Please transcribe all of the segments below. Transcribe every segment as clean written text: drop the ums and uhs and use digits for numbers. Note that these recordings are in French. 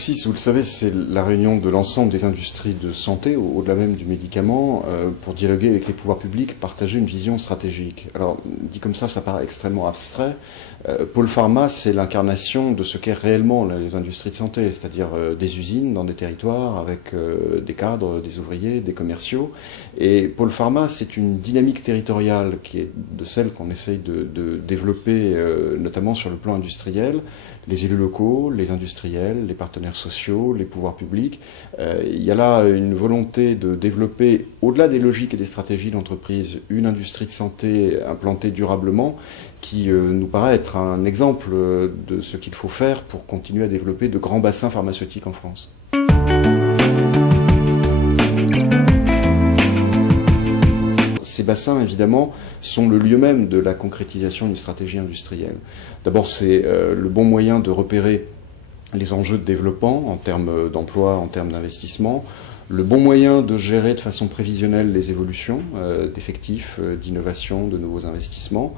UCSIS, vous le savez, c'est la réunion de l'ensemble des industries de santé, au-delà même du médicament, pour dialoguer avec les pouvoirs publics, partager une vision stratégique. Alors, dit comme ça paraît extrêmement abstrait. Pôle Pharma, c'est l'incarnation de ce qu'est réellement les industries de santé, c'est-à-dire des usines dans des territoires avec des cadres, des ouvriers, des commerciaux. Et Pôle Pharma, c'est une dynamique territoriale qui est de celle qu'on essaye de développer, notamment sur le plan industriel. Les élus locaux, les industriels, les partenaires sociaux, les pouvoirs publics. Il y a là une volonté de développer, au-delà des logiques et des stratégies d'entreprise, une industrie de santé implantée durablement qui nous paraît être un exemple de ce qu'il faut faire pour continuer à développer de grands bassins pharmaceutiques en France. Ces bassins, évidemment, sont le lieu même de la concrétisation d'une stratégie industrielle. D'abord, c'est le bon moyen de repérer les enjeux de développement en termes d'emploi, en termes d'investissement, le bon moyen de gérer de façon prévisionnelle les évolutions d'effectifs, d'innovation, de nouveaux investissements,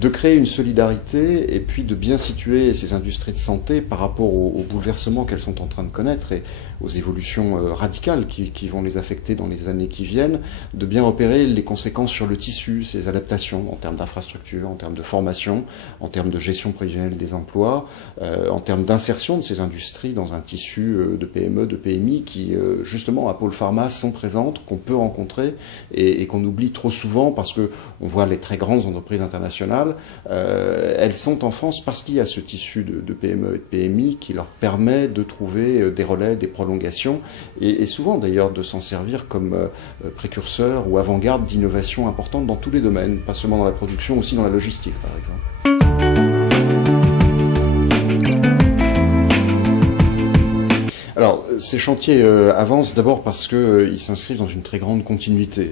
de créer une solidarité et puis de bien situer ces industries de santé par rapport aux bouleversements qu'elles sont en train de connaître et aux évolutions radicales qui vont les affecter dans les années qui viennent, de bien repérer les conséquences sur le tissu, ces adaptations en termes d'infrastructure, en termes de formation, en termes de gestion prévisionnelle des emplois, en termes d'insertion de ces industries dans un tissu de PME, de PMI qui, justement, à Pôle Pharma sont présentes, qu'on peut rencontrer et qu'on oublie trop souvent parce que on voit les très grandes entreprises internationales, elles sont en France parce qu'il y a ce tissu de PME et de PMI qui leur permet de trouver des relais, des prolongations et souvent d'ailleurs de s'en servir comme précurseur ou avant-garde d'innovations importantes dans tous les domaines, pas seulement dans la production, aussi dans la logistique par exemple. Alors, ces chantiers avancent d'abord parce qu'ils s'inscrivent dans une très grande continuité.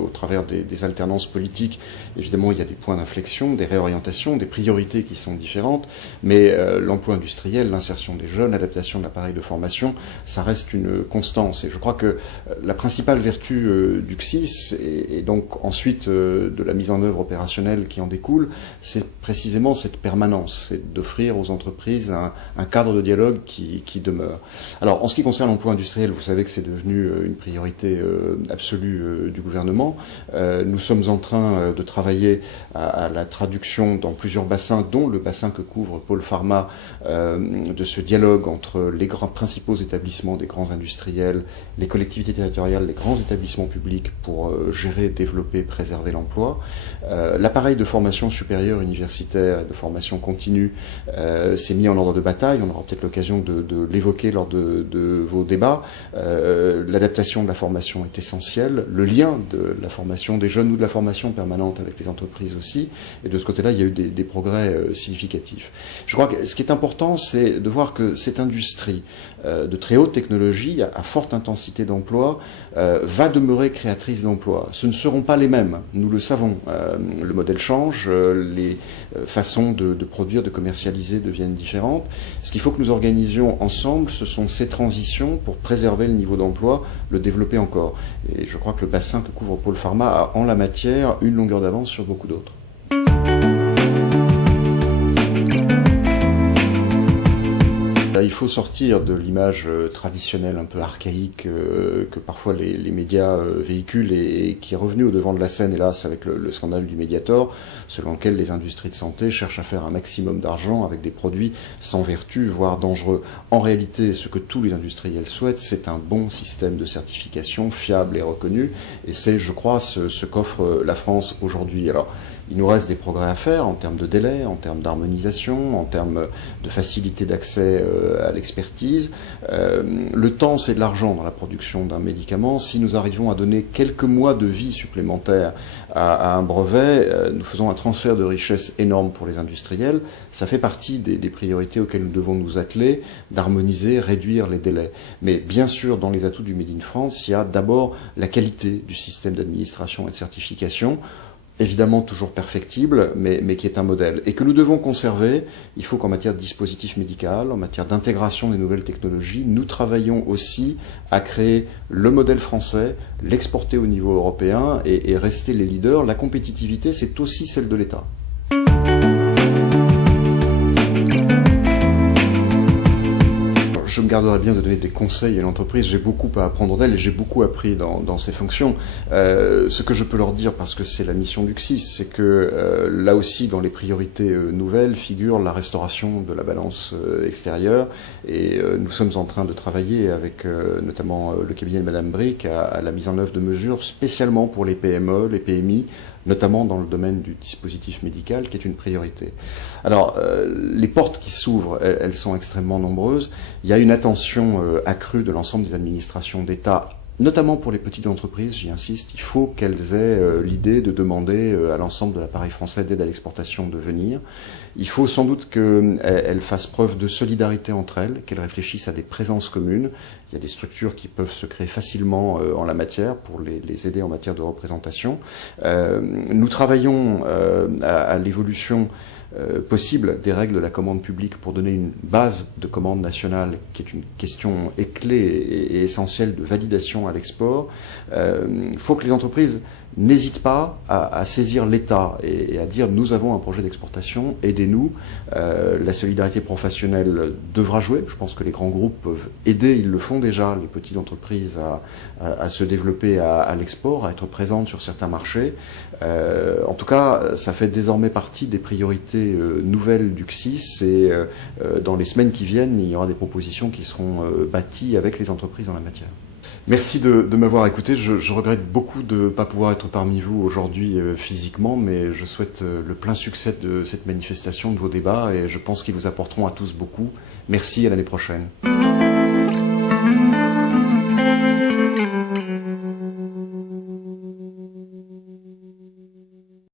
Au travers des alternances politiques, évidemment, il y a des points d'inflexion, des réorientations, des priorités qui sont différentes, mais l'emploi industriel, l'insertion des jeunes, l'adaptation de l'appareil de formation, ça reste une constance. Et je crois que la principale vertu du CSIS, et donc ensuite de la mise en œuvre opérationnelle qui en découle, c'est précisément cette permanence, c'est d'offrir aux entreprises un cadre de dialogue qui demeure. Alors, en ce qui concerne l'emploi industriel, vous savez que c'est devenu une priorité absolue du gouvernement. Nous sommes en train de travailler à la traduction dans plusieurs bassins, dont le bassin que couvre Pôle Pharma, de ce dialogue entre les principaux établissements des grands industriels, les collectivités territoriales, les grands établissements publics pour gérer, développer, préserver l'emploi. L'appareil de formation supérieure universitaire et de formation continue s'est mis en ordre de bataille. On aura peut-être l'occasion de l'évoquer lors de vos débats. L'adaptation de la formation est essentielle, le lien de la formation des jeunes ou de la formation permanente avec les entreprises aussi, et de ce côté-là, il y a eu des progrès significatifs. Je crois que ce qui est important, c'est de voir que cette industrie de très haute technologie, à forte intensité d'emploi, va demeurer créatrice d'emplois. Ce ne seront pas les mêmes, nous le savons. Le modèle change, les façons de produire, de commercialiser deviennent différentes. Ce qu'il faut que nous organisions ensemble, ce sont ces transitions pour préserver le niveau d'emploi, le développer encore. Et je crois que le bassin que couvre Pôle Pharma a en la matière une longueur d'avance sur beaucoup d'autres. Il faut sortir de l'image traditionnelle un peu archaïque que parfois les médias véhiculent et qui est revenue au devant de la scène, hélas, avec le scandale du Mediator, selon lequel les industries de santé cherchent à faire un maximum d'argent avec des produits sans vertu, voire dangereux. En réalité, ce que tous les industriels souhaitent, c'est un bon système de certification fiable et reconnu, et c'est, je crois, ce qu'offre la France aujourd'hui. Alors, il nous reste des progrès à faire en termes de délai, en termes d'harmonisation, en termes de facilité d'accès à l'expertise. Le temps, c'est de l'argent dans la production d'un médicament. Si nous arrivons à donner quelques mois de vie supplémentaire à un brevet, nous faisons un transfert de richesse énorme pour les industriels. Ça fait partie des priorités auxquelles nous devons nous atteler, d'harmoniser, réduire les délais. Mais bien sûr, dans les atouts du Made in France, il y a d'abord la qualité du système d'administration et de certification, évidemment toujours perfectible, mais qui est un modèle, et que nous devons conserver. Il faut qu'en matière de dispositif médical, en matière d'intégration des nouvelles technologies, nous travaillions aussi à créer le modèle français, l'exporter au niveau européen et rester les leaders. La compétitivité, c'est aussi celle de l'État. je me garderai bien de donner des conseils à l'entreprise. J'ai beaucoup à apprendre d'elle et j'ai beaucoup appris dans ces fonctions. Ce que je peux leur dire, parce que c'est la mission du CSIS, c'est que là aussi, dans les priorités nouvelles, figure la restauration de la balance extérieure. Et nous sommes en train de travailler avec notamment le cabinet de Madame Brick à la mise en œuvre de mesures spécialement pour les PME, les PMI, notamment dans le domaine du dispositif médical, qui est une priorité. Alors, les portes qui s'ouvrent, elles sont extrêmement nombreuses. Il y a une attention accrue de l'ensemble des administrations d'État, notamment pour les petites entreprises, j'y insiste. Il faut qu'elles aient l'idée de demander à l'ensemble de l'appareil français d'aide à l'exportation de venir. Il faut sans doute qu'elles fassent preuve de solidarité entre elles, qu'elles réfléchissent à des présences communes. Il y a des structures qui peuvent se créer facilement en la matière pour les aider en matière de représentation. Nous travaillons à l'évolution possible des règles de la commande publique pour donner une base de commande nationale qui est une question clé et essentielle de validation à l'export. Il faut que les entreprises n'hésitent pas à saisir l'État et à dire nous avons un projet d'exportation, aidez-nous. La solidarité professionnelle devra jouer. Je pense que les grands groupes peuvent aider, ils le font déjà, les petites entreprises à se développer à l'export, à être présentes sur certains marchés. En tout cas, ça fait désormais partie des priorités nouvelles du CSIS et dans les semaines qui viennent, il y aura des propositions qui seront bâties avec les entreprises en la matière. Merci de m'avoir écouté. Je regrette beaucoup de ne pas pouvoir être parmi vous aujourd'hui physiquement, mais je souhaite le plein succès de cette manifestation, de vos débats, et je pense qu'ils vous apporteront à tous beaucoup. Merci, à l'année prochaine.